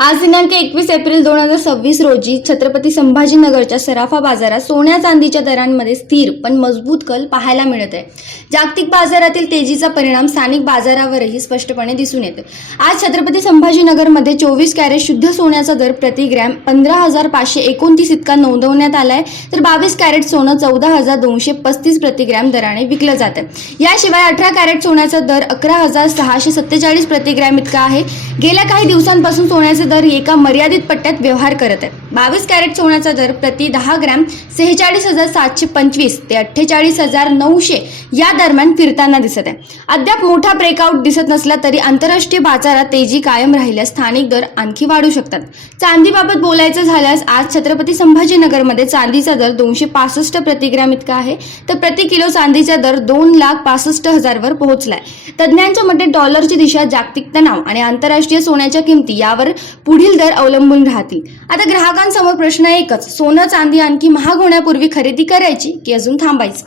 आज दिनांक 21 एप्रिल 2026 रोजी छत्रपती संभाजीनगरच्या सराफा बाजारात सोन्या चांदीच्या दरांमध्ये स्थिर पण मजबूत कल पाहायला मिळत आहे। जागतिक बाजारातील तेजीचा परिणाम स्थानिक बाजारावरही स्पष्टपणे दिसून येतो। आज छत्रपती संभाजीनगरमध्ये 24 कॅरेट शुद्ध सोन्याचा दर प्रति ग्रॅम 15,529 इतका नोंदवण्यात आलाय, तर 22 कॅरेट सोनं 14,235 प्रति ग्रॅम दराने विकलं जात आहे। याशिवाय 18 कॅरेट सोन्याचा दर 11,647 प्रति ग्रॅम इतका आहे। गेल्या काही दिवसांपासून सोन्याचे दर एका मर्यादित पट्ट्यात व्यवहार करत आहे। 22 कॅरेट सोन्याचा दर प्रति 10 ग्रॅम 46,725 ते 48,900 या दरम्यान फिरताना दिसत आहे। अद्याप मोठा ब्रेकआउट दिसत नसला तरी आंतरराष्ट्रीय बाजारात तेजी कायम राहिल्यास स्थानिक दर आणखी वाढू शकतात। चांदीबाबत बोलायचं झाल्यास आज छत्रपती संभाजीनगरमध्ये चांदीचा दर 265 प्रति ग्रॅम इतका आहे, तर प्रति किलो चांदीचा दर 2,65,000 वर पोहोचलाय। तज्ञांच्या मते डॉलरची दिशा, जागतिक तणाव आणि आंतरराष्ट्रीय सोन्याच्या किमती यावर पुढील दर अवलंबून राहतील। आता ग्राहकांसमोर प्रश्न एकच, सोनं चांदी आणखी महाग होण्यापूर्वी खरेदी करायची की अजून थांबायचं?